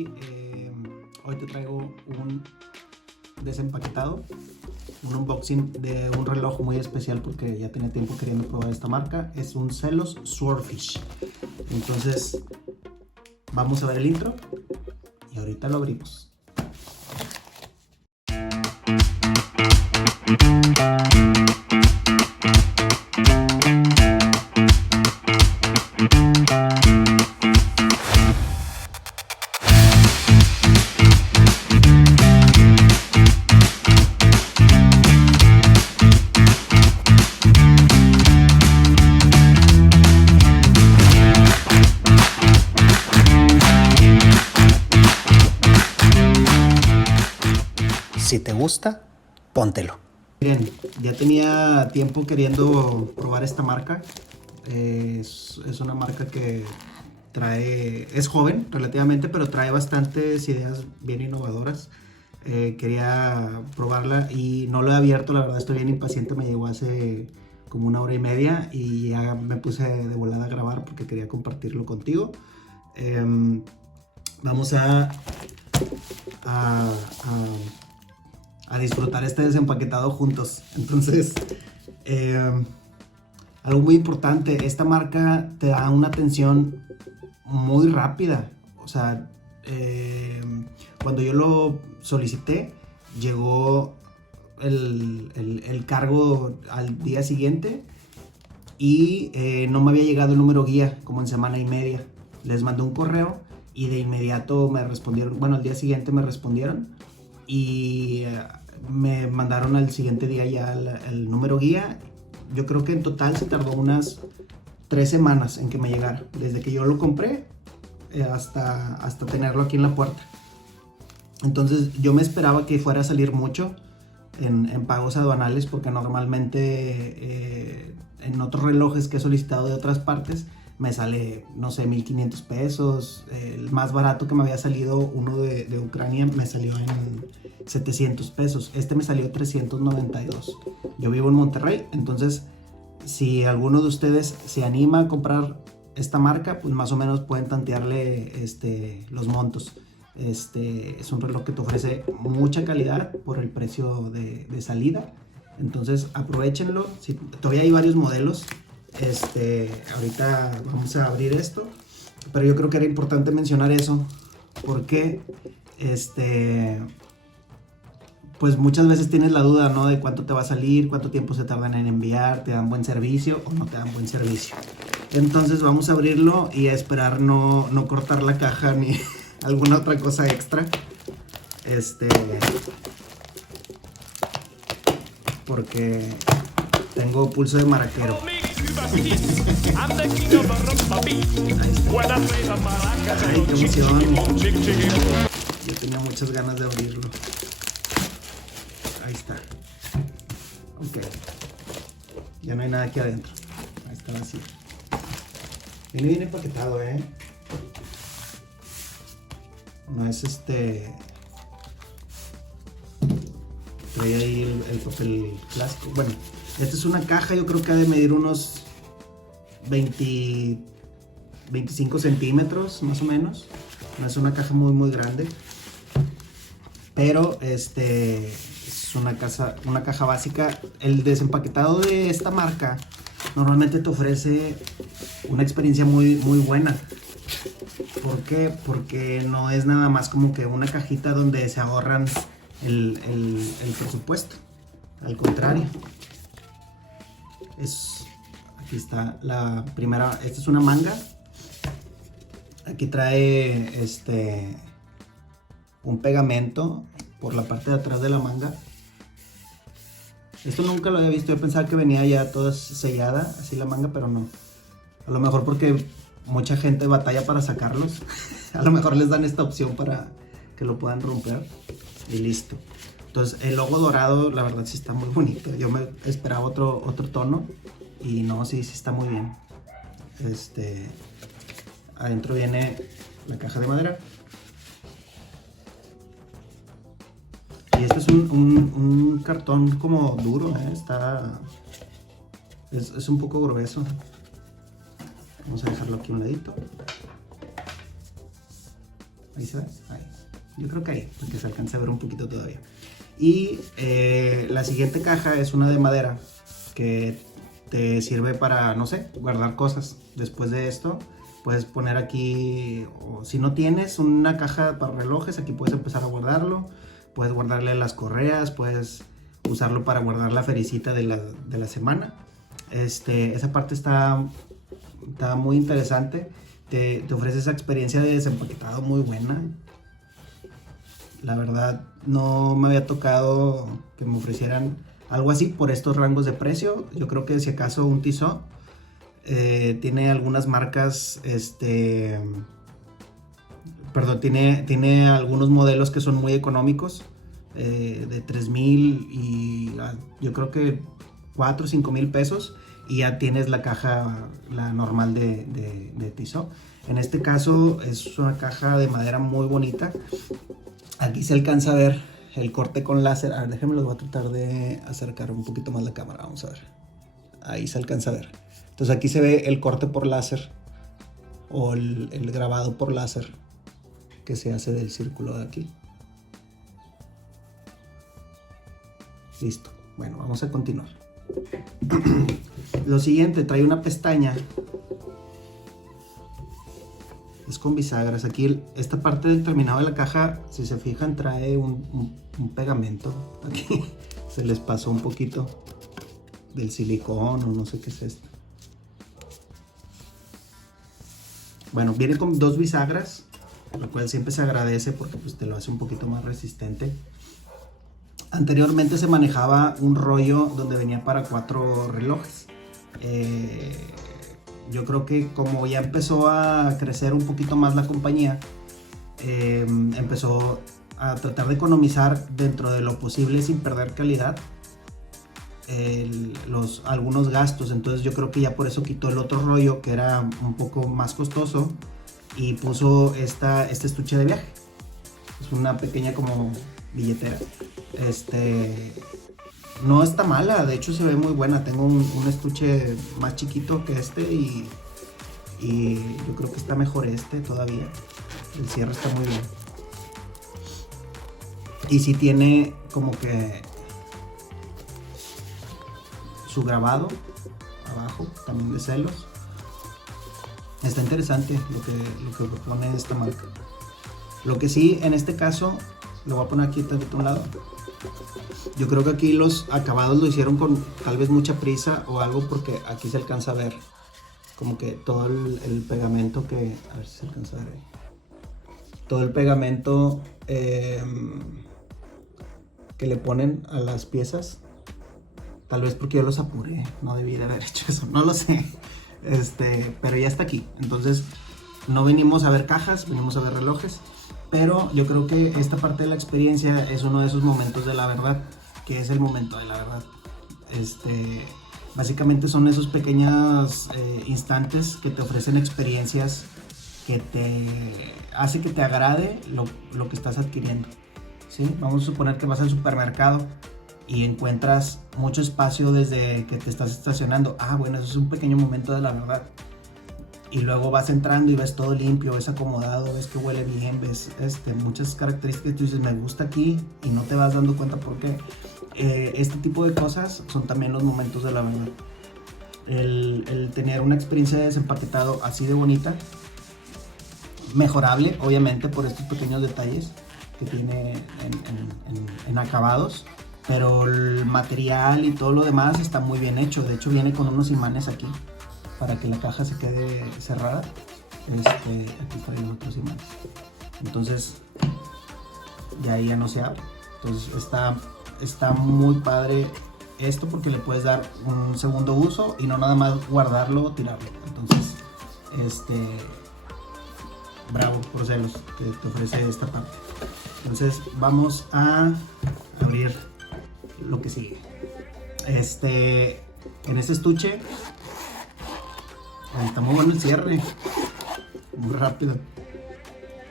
y hoy te traigo un desempaquetado, un unboxing de un reloj muy especial porque ya tenía tiempo queriendo probar esta marca. Es un Celos Swordfish. Entonces vamos a ver el intro y ahorita lo abrimos. Si te gusta, póntelo. Miren, ya tenía tiempo queriendo probar esta marca. Es una marca que es joven relativamente, pero trae bastantes ideas bien innovadoras. Quería probarla y no lo he abierto, la verdad estoy bien impaciente, me llegó hace como 1 hora y media y ya me puse de volada a grabar porque quería compartirlo contigo. Vamos a disfrutar este desempaquetado juntos. Entonces, algo muy importante, esta marca te da una atención muy rápida. O sea, cuando yo lo solicité, llegó el cargo al día siguiente y no me había llegado el número guía como en semana y media. Les mandé un correo y de inmediato me respondieron, bueno, al día siguiente me respondieron y me mandaron al siguiente día ya el número guía. Yo creo que en total se tardó unas 3 semanas en que me llegara, desde que yo lo compré hasta tenerlo aquí en la puerta. Entonces yo me esperaba que fuera a salir mucho en pagos aduanales, porque normalmente en otros relojes que he solicitado de otras partes me sale, no sé, 1,500 pesos. El más barato que me había salido, uno de Ucrania, me salió en 700 pesos. Este me salió 392. Yo vivo en Monterrey, entonces si alguno de ustedes se anima a comprar esta marca, pues más o menos pueden tantearle los montos. Es un reloj que te ofrece mucha calidad por el precio de salida. Entonces aprovechenlo. Si, todavía hay varios modelos. Ahorita vamos a abrir esto, pero yo creo que era importante mencionar eso porque pues muchas veces tienes la duda, ¿no? De cuánto te va a salir, cuánto tiempo se tardan en enviar, te dan buen servicio o no te dan buen servicio. Entonces vamos a abrirlo y a esperar no cortar la caja ni alguna otra cosa extra. Porque tengo pulso de maraquero. Ahí está. Ay, qué emoción. Yo tenía muchas ganas de abrirlo. Ahí está. Ok. Ya no hay nada aquí adentro. Ahí está vacío. Viene empaquetado, No es trae ahí el papel plástico. Bueno, esta es una caja, yo creo que ha de medir unos 25 centímetros más o menos. No es una caja muy grande, pero es una caja básica. El desempaquetado de esta marca normalmente te ofrece una experiencia muy buena. ¿Por qué? Porque no es nada más como que una cajita donde se ahorran el presupuesto. Al contrario, aquí está la primera. Esta es una manga. Aquí trae un pegamento por la parte de atrás de la manga. Esto nunca lo había visto. Yo pensaba que venía ya toda sellada así la manga, pero no. A lo mejor porque mucha gente batalla para sacarlos. A lo mejor les dan esta opción para que lo puedan romper y listo. Entonces el logo dorado, la verdad sí está muy bonito. Yo me esperaba otro tono y no, sí está muy bien. Adentro viene la caja de madera. Y este es un cartón como duro, es un poco grueso. Vamos a dejarlo aquí a un ladito. Ahí se ve, ahí. Yo creo que ahí, porque se alcanza a ver un poquito todavía. Y la siguiente caja es una de madera que te sirve para, no sé, guardar cosas. Después de esto puedes poner aquí, o si no tienes una caja para relojes, aquí puedes empezar a guardarlo. Puedes guardarle las correas, puedes usarlo para guardar la fericita de la semana. Esa parte está muy interesante. Te ofrece esa experiencia de desempaquetado muy buena. La verdad, no me había tocado que me ofrecieran algo así por estos rangos de precio. Yo creo que si acaso un Tissot tiene algunas marcas, perdón, tiene algunos modelos que son muy económicos, de 3,000 y yo creo que 4 o 5 mil pesos, y ya tienes la caja, la normal de Tissot. En este caso es una caja de madera muy bonita. Aquí se alcanza a ver el corte con láser. A ver, déjenme, los voy a tratar de acercar un poquito más la cámara. Vamos a ver. Ahí se alcanza a ver. Entonces aquí se ve el corte por láser, o el grabado por láser que se hace del círculo de aquí. Listo. Bueno, vamos a continuar. Lo siguiente, trae una pestaña. Es con bisagras. Aquí esta parte del terminado de la caja, si se fijan, trae un pegamento. Aquí se les pasó un poquito del silicón o no sé qué es esto. Bueno, viene con 2 bisagras, lo cual siempre se agradece porque pues te lo hace un poquito más resistente. Anteriormente se manejaba un rollo donde venía para 4 relojes. Yo creo que como ya empezó a crecer un poquito más la compañía, empezó a tratar de economizar dentro de lo posible sin perder calidad algunos gastos. Entonces yo creo que ya por eso quitó el otro rollo que era un poco más costoso y puso este estuche de viaje. Es una pequeña como billetera. No está mala, de hecho se ve muy buena. Tengo un estuche más chiquito que y yo creo que está mejor todavía. El cierre está muy bien. Y sí tiene como que su grabado abajo, también de celos. Está interesante lo que propone esta marca. Lo que sí, en este caso, lo voy a poner aquí de un lado. Yo creo que aquí los acabados lo hicieron con tal vez mucha prisa o algo, porque aquí se alcanza a ver como que todo el pegamento que... A ver si se alcanza a ver ahí. Todo el pegamento que le ponen a las piezas. Tal vez porque yo los apuré, no debí de haber hecho eso, no lo sé. Pero ya está aquí. Entonces no venimos a ver cajas, venimos a ver relojes. Pero yo creo que esta parte de la experiencia es uno de esos momentos de la verdad, que es el momento de la verdad. Básicamente son esos pequeños instantes que te ofrecen experiencias que te hace que te agrade lo que estás adquiriendo, ¿sí? Vamos a suponer que vas al supermercado y encuentras mucho espacio desde que te estás estacionando. Bueno, eso es un pequeño momento de la verdad. Y luego vas entrando y ves todo limpio, ves acomodado, ves que huele bien, ves muchas características. Tú dices, me gusta aquí, y no te vas dando cuenta por qué. Este tipo de cosas son también los momentos de la verdad. El tener una experiencia de desempaquetado así de bonita, mejorable obviamente por estos pequeños detalles que tiene en acabados, pero el material y todo lo demás está muy bien hecho. De hecho viene con unos imanes aquí para que la caja se quede cerrada. Aquí traen otros imanes, entonces ya no se abre. Entonces está muy padre esto, porque le puedes dar un segundo uso y no nada más guardarlo o tirarlo. Entonces bravo por celos que te ofrece esta parte. Entonces vamos a abrir lo que sigue. En este estuche está muy bueno el cierre, muy rápido.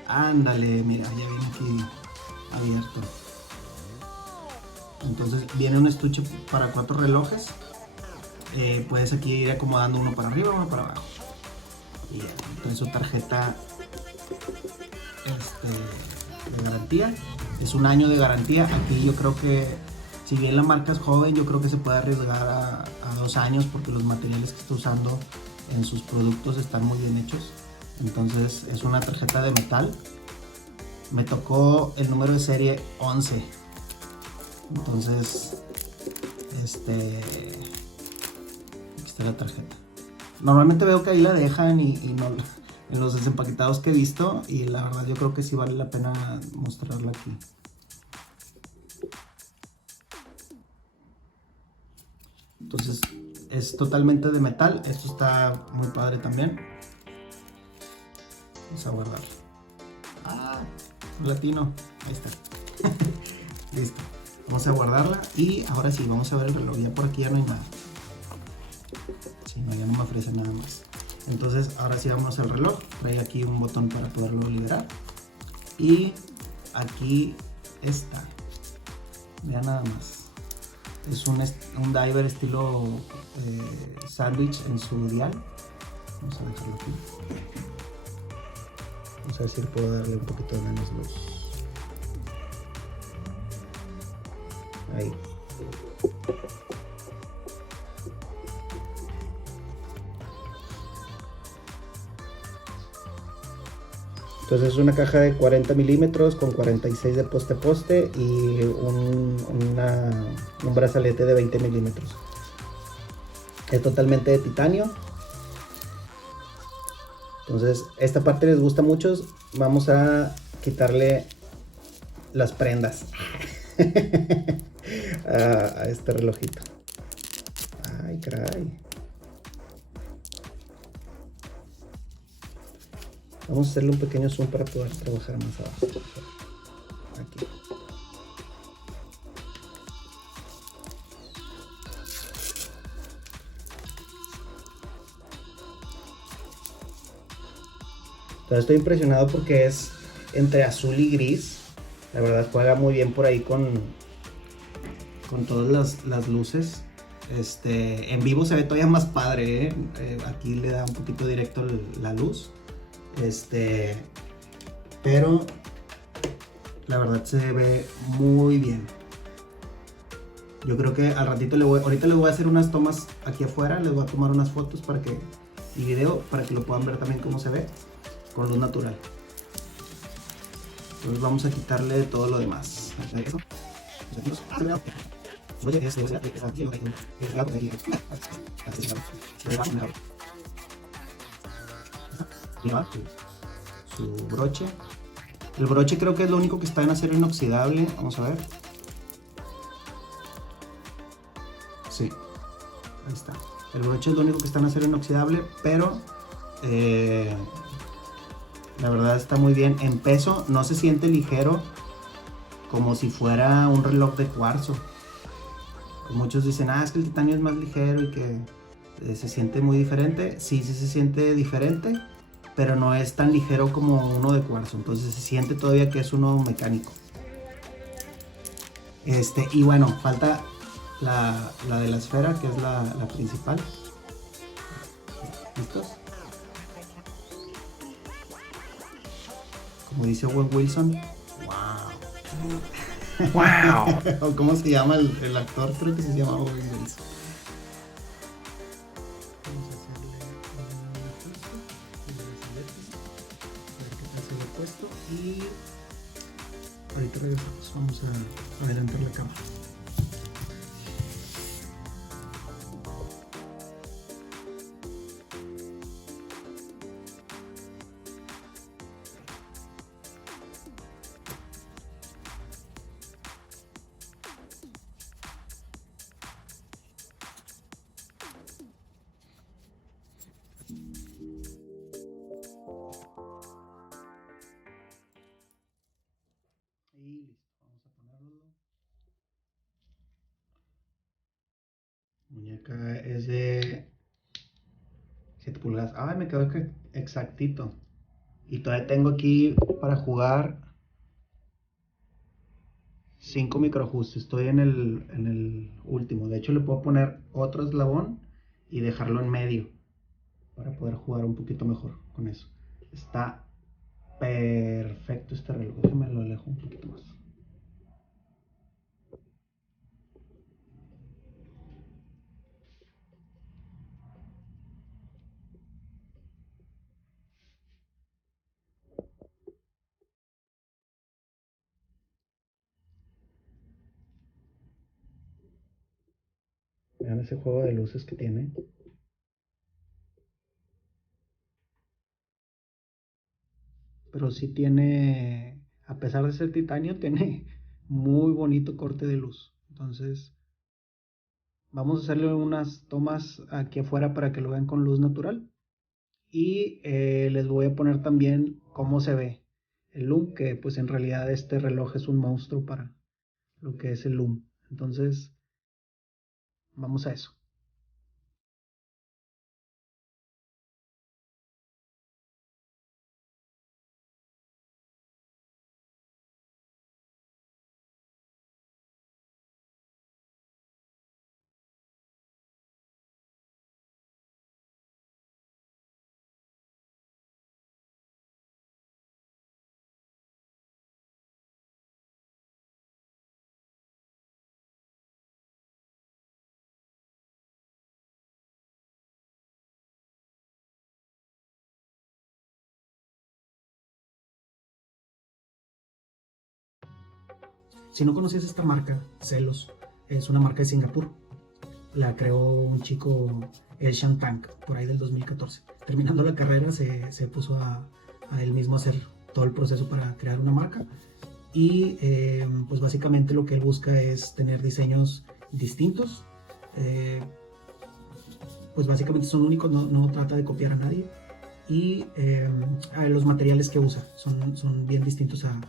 Ándale, mira, ya viene aquí abierto. Entonces viene un estuche para 4 relojes. Puedes aquí ir acomodando uno para arriba, uno para abajo. Y ya, entonces su tarjeta de garantía. Es un año de garantía. Aquí yo creo que, si bien la marca es joven, yo creo que se puede arriesgar a 2 años porque los materiales que está usando en sus productos están muy bien hechos. Entonces es una tarjeta de metal. Me tocó el número de serie 11. Entonces, aquí está la tarjeta. Normalmente veo que ahí la dejan y no, en los desempaquetados que he visto, y la verdad yo creo que sí vale la pena mostrarla aquí. Entonces es totalmente de metal. Esto está muy padre también. Vamos a guardar. Ah, latino. Ahí está. Listo. Vamos a guardarla y ahora sí, vamos a ver el reloj. Ya por aquí ya no hay nada. Sí, no, ya no me ofrece nada más. Entonces ahora sí vamos al reloj. Trae aquí un botón para poderlo liberar. Y aquí está. Ya nada más. Es un diver estilo sándwich en su dial. Vamos a dejarlo aquí. Vamos a ver si puedo darle un poquito de menos luz. Ahí. Entonces es una caja de 40 milímetros con 46 de poste a poste y un brazalete de 20 milímetros. Es totalmente de titanio. Entonces esta parte les gusta mucho. Vamos a quitarle las prendas a este relojito. Ay, caray. Vamos a hacerle un pequeño zoom para poder trabajar más abajo. Aquí. Entonces estoy impresionado porque es entre azul y gris. La verdad juega muy bien por ahí con todas las luces. En vivo se ve todavía más padre, ¿eh? Aquí le da un poquito directo la luz. Pero la verdad se ve muy bien. Yo creo que al ratito ahorita les voy a hacer unas tomas aquí afuera, les voy a tomar unas fotos y video para que lo puedan ver también cómo se ve con luz natural. Entonces vamos a quitarle todo lo demás. Su broche. El broche creo que es lo único que está en acero inoxidable. Vamos a ver. Sí, ahí está. El broche es lo único que está en acero inoxidable, pero la verdad está muy bien. En peso no se siente ligero como si fuera un reloj de cuarzo. Muchos dicen, es que el titanio es más ligero y que se siente muy diferente. Sí, sí se siente diferente, pero no es tan ligero como uno de cuarzo. Entonces se siente todavía que es uno mecánico. Y bueno, falta la de la esfera, que es la principal. ¿Listos? Como dice Owen Wilson, wow. Wow. ¿Cómo se llama el actor? Creo que se llama Owen Wilson. Vamos a hacerle un puesto y ahorita regresamos. Vamos a adelantar la cámara. Y listo, vamos a ponerlo. Muñeca es de 7 pulgadas. Ay, me quedó exactito. Y todavía tengo aquí para jugar 5 microajustes. Estoy en el último. De hecho, le puedo poner otro eslabón y dejarlo en medio para poder jugar un poquito mejor con eso. Está Perfecto este reloj. Déjame lo alejo un poquito más. Vean ese juego de luces que tiene. Pero sí tiene, a pesar de ser titanio, tiene muy bonito corte de luz. Entonces, vamos a hacerle unas tomas aquí afuera para que lo vean con luz natural. Y les voy a poner también cómo se ve el loom, que pues en realidad este reloj es un monstruo para lo que es el loom. Entonces, vamos a eso. Si no conoces esta marca, Celos, es una marca de Singapur. La creó un chico, el Shan Tank, por ahí del 2014. Terminando la carrera se puso a él mismo a hacer todo el proceso para crear una marca. Y pues básicamente lo que él busca es tener diseños distintos. Eh, pues básicamente son únicos, no trata de copiar a nadie. Y los materiales que usa son bien distintos a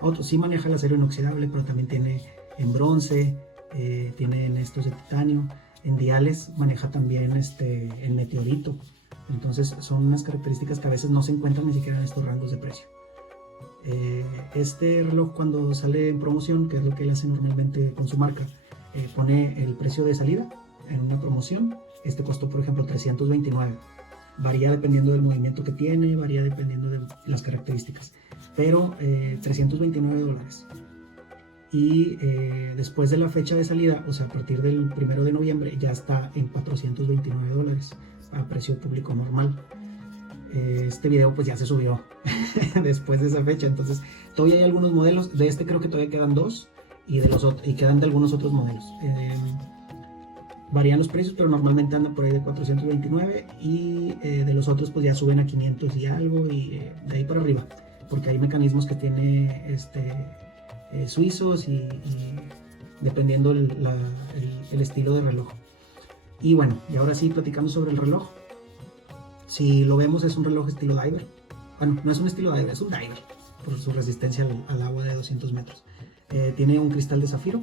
otros. Sí maneja el acero inoxidable, pero también tiene en bronce, tiene en estos de titanio. En diales maneja también en meteorito. Entonces son unas características que a veces no se encuentran ni siquiera en estos rangos de precio. Este reloj cuando sale en promoción, que es lo que él hace normalmente con su marca, pone el precio de salida en una promoción. Este costó por ejemplo 329. Varía dependiendo del movimiento que tiene, varía dependiendo de las características, pero $329. Y después de la fecha de salida, o sea, a partir del 1 de noviembre, ya está en $429 a precio público normal. Este video pues ya se subió después de esa fecha, entonces todavía hay algunos modelos. De este creo que todavía quedan dos, y y quedan de algunos otros modelos. Varían los precios, pero normalmente andan por ahí de 429, y de los otros pues ya suben a 500 y algo, y de ahí para arriba, porque hay mecanismos que tiene suizos, y dependiendo el estilo de reloj. Y bueno, y ahora sí, platicando sobre el reloj. Si lo vemos, es un reloj estilo diver. Bueno, no es un estilo diver, es un diver, por su resistencia al agua de 200 metros. Tiene un cristal de zafiro,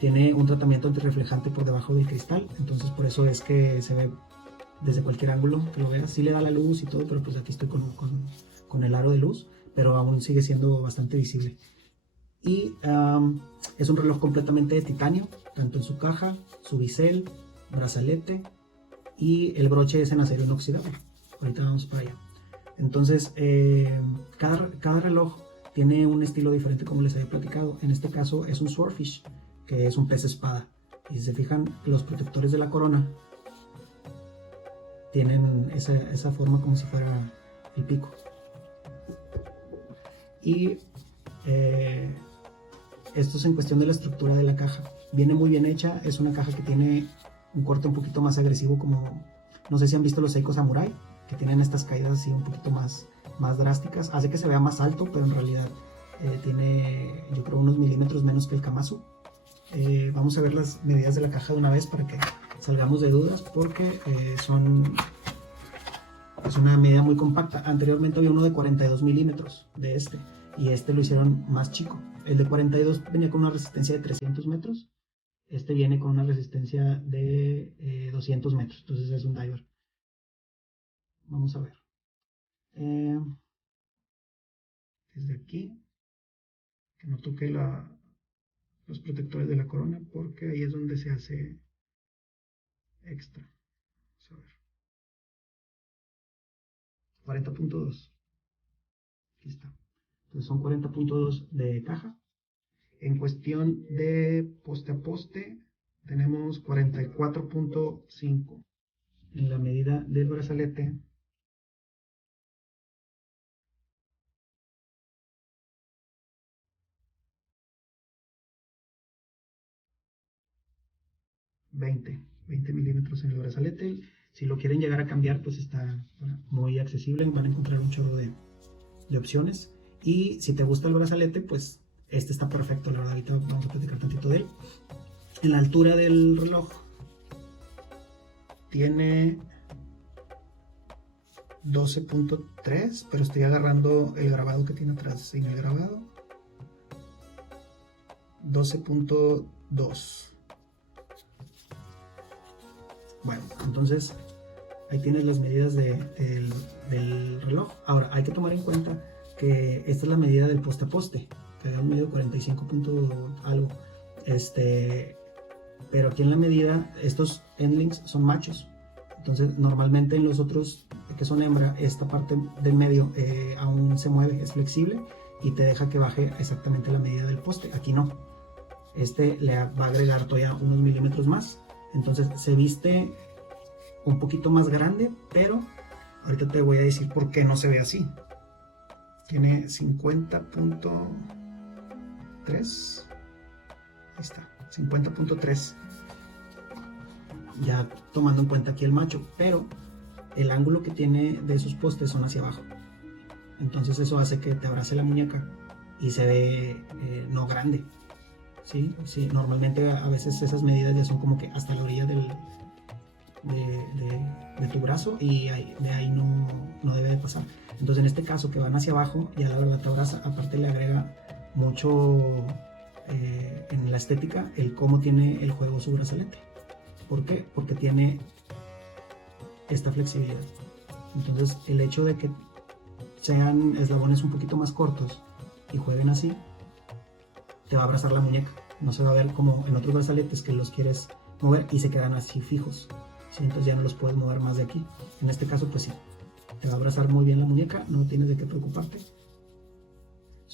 tiene un tratamiento antirreflejante por debajo del cristal, entonces por eso es que se ve desde cualquier ángulo que lo veas. Sí le da la luz y todo, pero pues aquí estoy con el aro de luz, pero aún sigue siendo bastante visible. Y es un reloj completamente de titanio, tanto en su caja, su bisel, brazalete, y el broche es en acero inoxidable. Ahorita vamos para allá. Entonces, cada reloj tiene un estilo diferente, como les había platicado. En este caso es un swordfish, que es un pez espada. Y si se fijan, los protectores de la corona tienen esa forma como si fuera el pico. Y esto es en cuestión de la estructura de la caja. Viene muy bien hecha, es una caja que tiene un corte un poquito más agresivo, como no sé si han visto los Seiko Samurai, que tienen estas caídas así un poquito más drásticas. Hace que se vea más alto, pero en realidad tiene, yo creo, unos milímetros menos que el Kamasu. Vamos a ver las medidas de la caja de una vez para que salgamos de dudas, porque es una medida muy compacta. Anteriormente había uno de 42 milímetros de y este lo hicieron más chico. El de 42 venía con una resistencia de 300 metros, este viene con una resistencia de 200 metros, entonces es un diver. Vamos a ver. Eh, Desde aquí, que no toque los protectores de la corona, porque ahí es donde se hace extra. Vamos a ver. 40.2. Aquí está. Entonces son 40.2 de caja. En cuestión de poste a poste, tenemos 44.5. En la medida del brazalete, veinte milímetros en el brazalete. Si lo quieren llegar a cambiar, pues está muy accesible. Van a encontrar un chorro de opciones. Y si te gusta el brazalete, pues este está perfecto. La verdad, ahorita vamos a platicar tantito de él. En la altura del reloj tiene 12.3, pero estoy agarrando el grabado que tiene atrás. Sin el grabado, 12.2. Bueno, entonces ahí tienes las medidas del reloj. Ahora, hay que tomar en cuenta que esta es la medida del poste a poste, que habíamos medido 45 algo. Pero aquí en la medida, estos endlinks son machos. Entonces, normalmente en los otros que son hembra, esta parte del medio aún se mueve, es flexible y te deja que baje exactamente la medida del poste. Aquí no. Le va a agregar todavía unos milímetros más. Entonces se viste un poquito más grande, pero ahorita te voy a decir por qué no se ve así. Tiene 50.3. Ahí está, 50.3. Ya tomando en cuenta aquí el macho, pero el ángulo que tiene de sus postes son hacia abajo. Entonces eso hace que te abrace la muñeca y se ve no grande. ¿Sí? Sí, normalmente a veces esas medidas ya son como que hasta la orilla de tu brazo y de ahí no debe de pasar. Entonces en este caso que van hacia abajo, ya la verdad te abraza. Aparte le agrega mucho en la estética el cómo tiene el juego su brazalete. ¿Por qué? Porque tiene esta flexibilidad. Entonces el hecho de que sean eslabones un poquito más cortos y jueguen así, te va a abrazar la muñeca. No se va a ver como en otros brazaletes que los quieres mover y se quedan así fijos. ¿Sí? Entonces ya no los puedes mover más de aquí. En este caso, pues sí, te va a abrazar muy bien la muñeca, no tienes de qué preocuparte.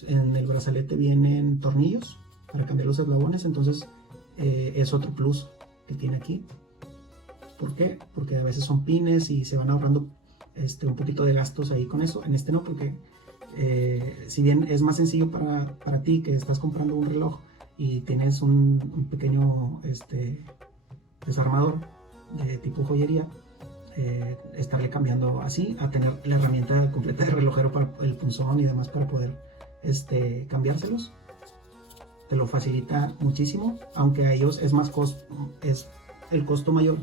En el brazalete vienen tornillos para cambiar los eslabones, entonces es otro plus que tiene aquí. ¿Por qué? Porque a veces son pines y se van ahorrando un poquito de gastos ahí con eso. En este no, porque si bien es más sencillo para ti que estás comprando un reloj y tienes un pequeño desarmador de tipo joyería, estarle cambiando así a tener la herramienta completa de relojero para el punzón y demás para poder cambiárselos, te lo facilita muchísimo, aunque a ellos es más es el costo mayor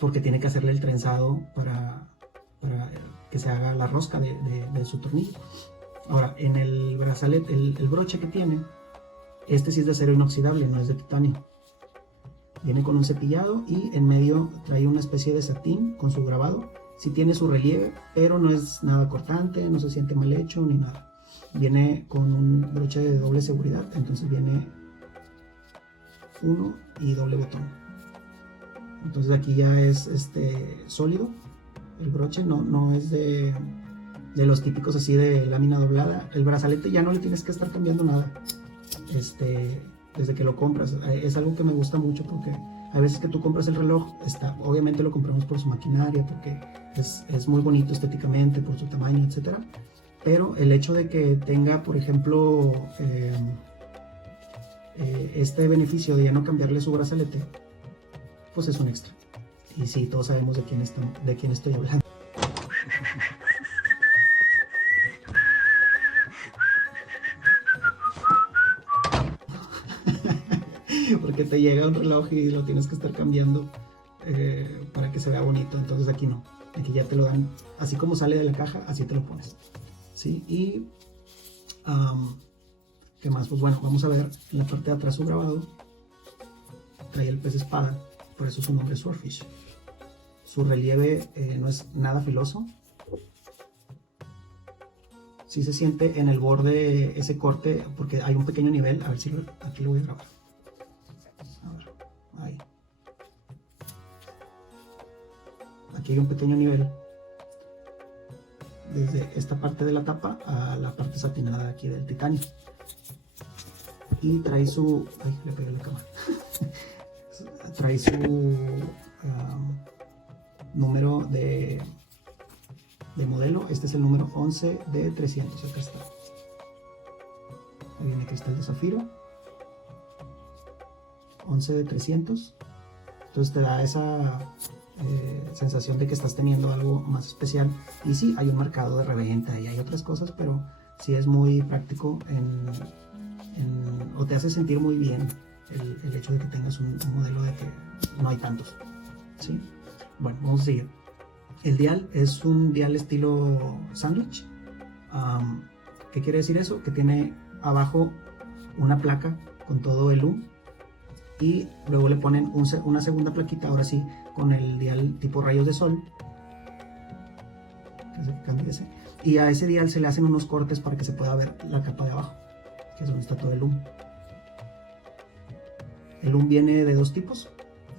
porque tiene que hacerle el trenzado para que se haga la rosca de su tornillo. Ahora, en el brazalete, el broche que tiene, sí es de acero inoxidable, no es de titanio. Viene con un cepillado y en medio trae una especie de satín con su grabado. Sí tiene su relieve, pero no es nada cortante, no se siente mal hecho ni nada. Viene con un broche de doble seguridad, entonces viene uno y doble botón. Entonces aquí ya es sólido. El broche no es de los típicos así de lámina doblada. El brazalete ya no le tienes que estar cambiando nada desde que lo compras. Es algo que me gusta mucho porque a veces que tú compras el reloj, obviamente lo compramos por su maquinaria, porque es muy bonito estéticamente, por su tamaño, etc. Pero el hecho de que tenga, por ejemplo, este beneficio de ya no cambiarle su brazalete, pues es un extra. Y sí, todos sabemos de quién estoy hablando. Porque te llega un reloj y lo tienes que estar cambiando para que se vea bonito. Entonces aquí no, aquí ya te lo dan así como sale de la caja, así te lo pones, ¿sí? Y ¿qué más? Pues bueno, vamos a ver en la parte de atrás su grabado. Trae el pez espada, por eso su nombre es Swordfish. Su relieve no es nada filoso. Sí se siente en el borde ese corte porque hay un pequeño nivel. A ver si aquí lo voy a grabar. A ver, ahí. Aquí hay un pequeño nivel desde esta parte de la tapa a la parte satinada aquí del titanio. Y trae su... Ay, le pegué la cámara. Trae su número de modelo. Este es el número 11 de 300. Acá está. Ahí viene cristal de zafiro. 11 de 300. Entonces te da esa sensación de que estás teniendo algo más especial. Y sí, hay un marcado de reventa y hay otras cosas, pero sí es muy práctico o te hace sentir muy bien el hecho de que tengas un modelo de que no hay tantos, ¿sí? Bueno, vamos a seguir. El dial es un dial estilo sándwich. ¿Qué quiere decir eso? Que tiene abajo una placa con todo el LUM y luego le ponen una segunda plaquita, ahora sí, con el dial tipo rayos de sol, que se cambie ese, y a ese dial se le hacen unos cortes para que se pueda ver la capa de abajo, que es donde está todo el LUM. El LUM viene de dos tipos,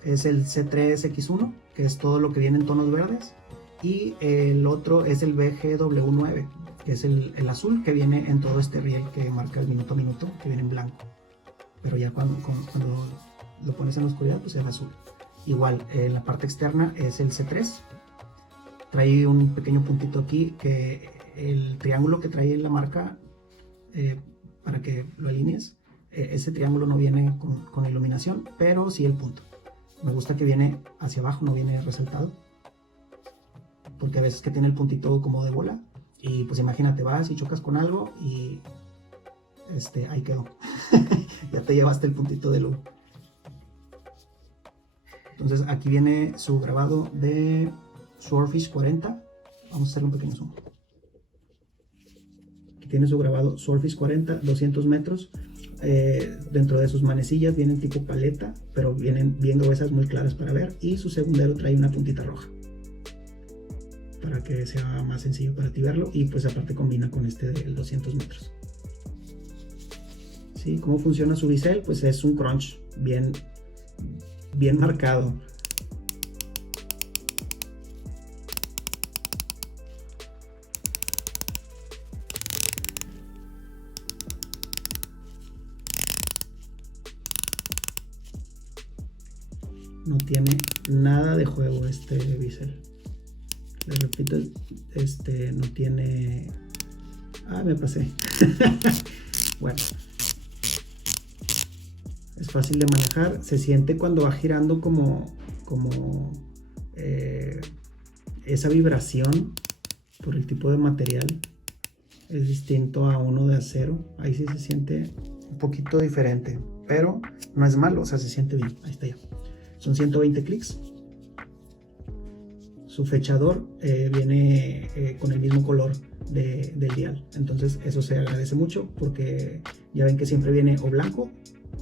es el C3X1, que es todo lo que viene en tonos verdes, y el otro es el BGW9, que es el azul que viene en todo este riel que marca el minuto a minuto, que viene en blanco, pero ya cuando lo pones en la oscuridad pues es azul. Igual en la parte externa es el C3, trae un pequeño puntito aquí, que el triángulo que trae la marca, para que lo alinees, ese triángulo no viene con iluminación, pero sí el punto. Me gusta que viene hacia abajo, no viene resaltado, porque a veces que tiene el puntito como de bola, y pues imagínate, vas y chocas con algo y ahí quedó. Ya te llevaste el puntito de luz. Entonces aquí viene su grabado de Swordfish 40. Vamos a hacerle un pequeño zoom. Aquí tiene su grabado Swordfish 40, 200 metros. Dentro de sus manecillas vienen tipo paleta, pero vienen bien gruesas, muy claras para ver. Y su segundero trae una puntita roja, para que sea más sencillo para ti verlo. Y pues aparte combina con este del 200 metros. ¿Sí? ¿Cómo funciona su bisel? Pues es un crunch bien marcado. No tiene nada de juego este bisel. Les repito, no tiene... Ah, me pasé. Bueno. Es fácil de manejar, se siente cuando va girando como esa vibración por el tipo de material. Es distinto a uno de acero, ahí sí se siente un poquito diferente, pero no es malo, o sea, se siente bien. Ahí está ya. Son 120 clics. Su fechador viene con el mismo color del dial, entonces eso se agradece mucho, porque ya ven que siempre viene o blanco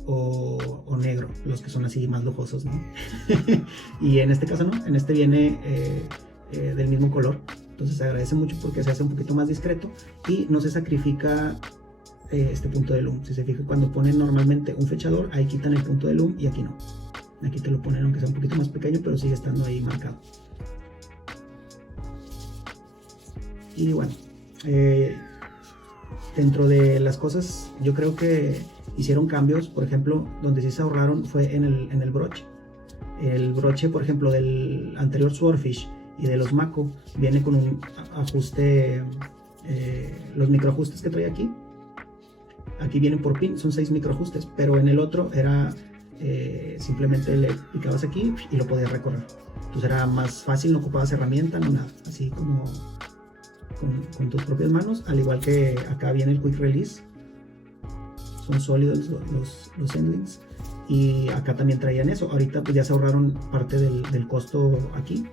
o negro, los que son así más lujosos, ¿no? Y en este caso no, en este viene del mismo color, entonces se agradece mucho porque se hace un poquito más discreto y no se sacrifica este punto de LUM. Si se fija, cuando ponen normalmente un fechador, ahí quitan el punto de LUM y aquí no, aquí te lo ponen aunque sea un poquito más pequeño, pero sigue estando ahí marcado. Y bueno, dentro de las cosas, yo creo que hicieron cambios. Por ejemplo, donde sí se ahorraron fue en el broche. El broche, por ejemplo, del anterior Swordfish y de los Mako, viene con un ajuste, los microajustes que trae aquí vienen por pin, son 6 microajustes, pero en el otro era simplemente le picabas aquí y lo podías recorrer. Entonces era más fácil, no ocupabas herramienta, no nada, así como con tus propias manos. Al igual que acá viene el Quick Release, son sólidos los endlings, y acá también traían eso. Ahorita pues ya se ahorraron parte del costo aquí,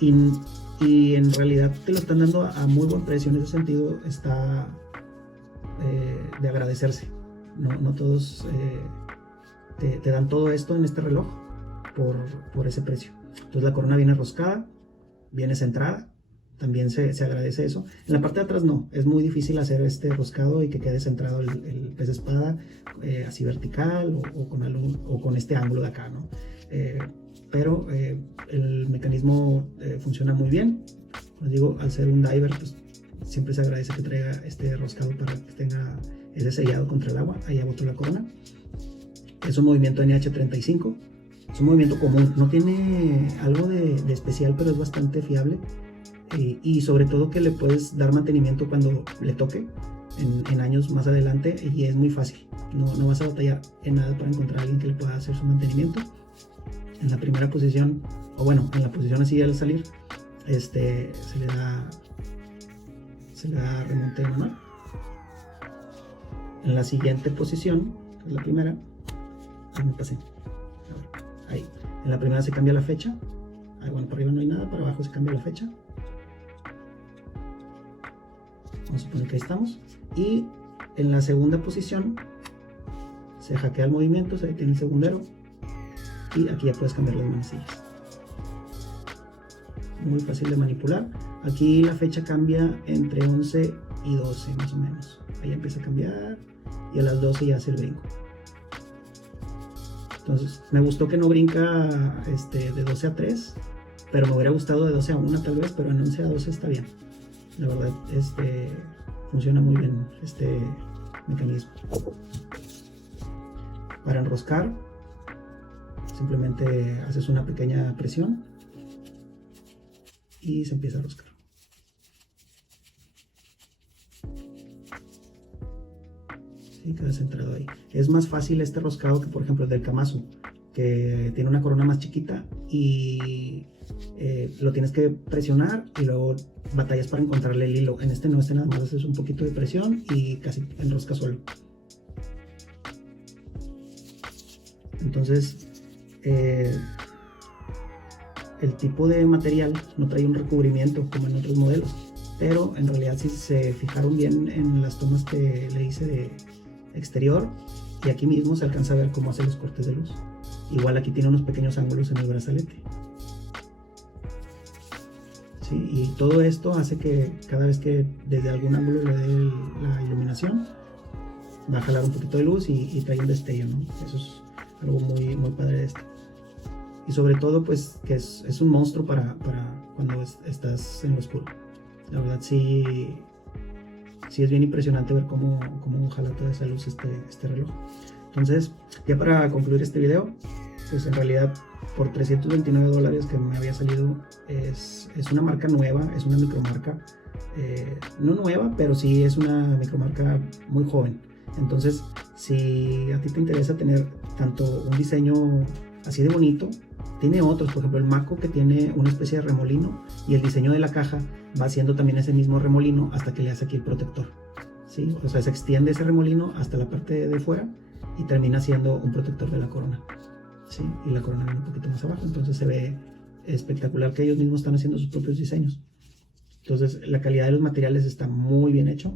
y en realidad te lo están dando a muy buen precio. En ese sentido está de agradecerse. No todos te dan todo esto en este reloj por ese precio. Entonces la corona viene roscada, viene centrada, también se agradece eso. En la parte de atrás no, es muy difícil hacer este roscado y que quede centrado el pez espada así vertical o con este ángulo de acá, ¿no? Pero el mecanismo funciona muy bien. Les digo, al ser un diver, pues siempre se agradece que traiga este roscado para que tenga ese sellado contra el agua. Ahí ya botó la corona. Es un movimiento NH35. Es un movimiento común. No tiene algo de especial, pero es bastante fiable. Y sobre todo que le puedes dar mantenimiento cuando le toque en años más adelante, y es muy fácil. No vas a batallar en nada para encontrar a alguien que le pueda hacer su mantenimiento. En la primera posición, o bueno, en la posición así al salir, se le da remonte manual. En la siguiente posición, que es la primera, me pasé. Ahí. En la primera se cambia la fecha. Ahí, bueno, por arriba no hay nada, para abajo se cambia la fecha. Vamos a suponer que ahí estamos. Y en la segunda posición se hackea el movimiento, se detiene el segundero. Y aquí ya puedes cambiar las manecillas. Muy fácil de manipular. Aquí la fecha cambia entre 11 y 12 más o menos. Ahí empieza a cambiar y a las 12 ya hace el brinco. Entonces me gustó que no brinca de 12 a 3, pero me hubiera gustado de 12 a 1 tal vez, pero en 11 a 12 está bien. La verdad, funciona muy bien este mecanismo. Para enroscar, simplemente haces una pequeña presión y se empieza a enroscar. Sí, queda centrado ahí. Es más fácil este roscado que, por ejemplo, el del Kamasu, que tiene una corona más chiquita y lo tienes que presionar y luego batallas para encontrarle el hilo. En este no, nada más haces un poquito de presión y casi enrosca solo. Entonces, el tipo de material no trae un recubrimiento como en otros modelos, pero en realidad si se fijaron bien en las tomas que le hice de exterior, y aquí mismo se alcanza a ver cómo hace los cortes de luz. Igual aquí tiene unos pequeños ángulos en el brazalete. ¿Sí? Y todo esto hace que cada vez que desde algún ángulo le dé la iluminación, va a jalar un poquito de luz y trae un destello, ¿no? Eso es algo muy, muy padre de esto. Y sobre todo, pues, que es un monstruo para cuando estás en lo oscuro. La verdad, sí es bien impresionante ver cómo jala toda esa luz este reloj. Entonces, ya para concluir este video, pues en realidad por $329 que me había salido, es una marca nueva, es una micromarca. No nueva, pero sí es una micromarca muy joven. Entonces, si a ti te interesa tener tanto un diseño así de bonito, tiene otros, por ejemplo el Mako, que tiene una especie de remolino, y el diseño de la caja va haciendo también ese mismo remolino hasta que le hace aquí el protector, ¿sí? O sea, se extiende ese remolino hasta la parte de fuera y termina siendo un protector de la corona, ¿sí? Y la corona viene un poquito más abajo, entonces se ve espectacular que ellos mismos están haciendo sus propios diseños. Entonces la calidad de los materiales está muy bien hecho.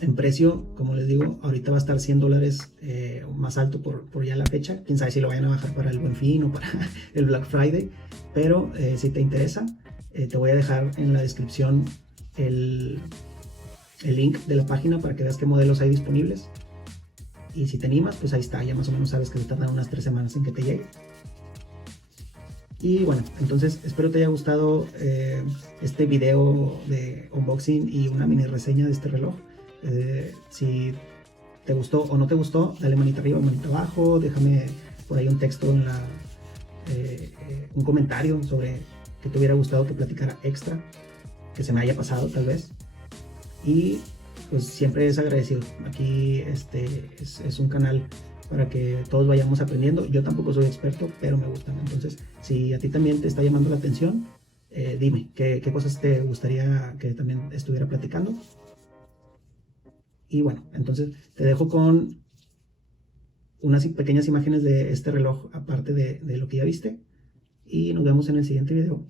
En precio, como les digo, ahorita va a estar $100 más alto por ya la fecha. Quién sabe si lo vayan a bajar para el Buen Fin o para el Black Friday, pero si te interesa, te voy a dejar en la descripción el link de la página para que veas qué modelos hay disponibles. Y si te animas, pues ahí está, ya más o menos sabes que te tardan unas 3 semanas en que te llegue. Y bueno, entonces espero te haya gustado este video de unboxing y una mini reseña de este reloj. Si te gustó o no te gustó, dale manita arriba o manita abajo, déjame por ahí un texto en un comentario sobre que te hubiera gustado que platicara extra, que se me haya pasado tal vez. Y pues siempre es agradecido. Aquí es un canal para que todos vayamos aprendiendo. Yo tampoco soy experto, pero me gustan. Entonces, si a ti también te está llamando la atención, dime qué cosas te gustaría que también estuviera platicando. Y bueno, entonces te dejo con unas pequeñas imágenes de este reloj, aparte de lo que ya viste. Y nos vemos en el siguiente video.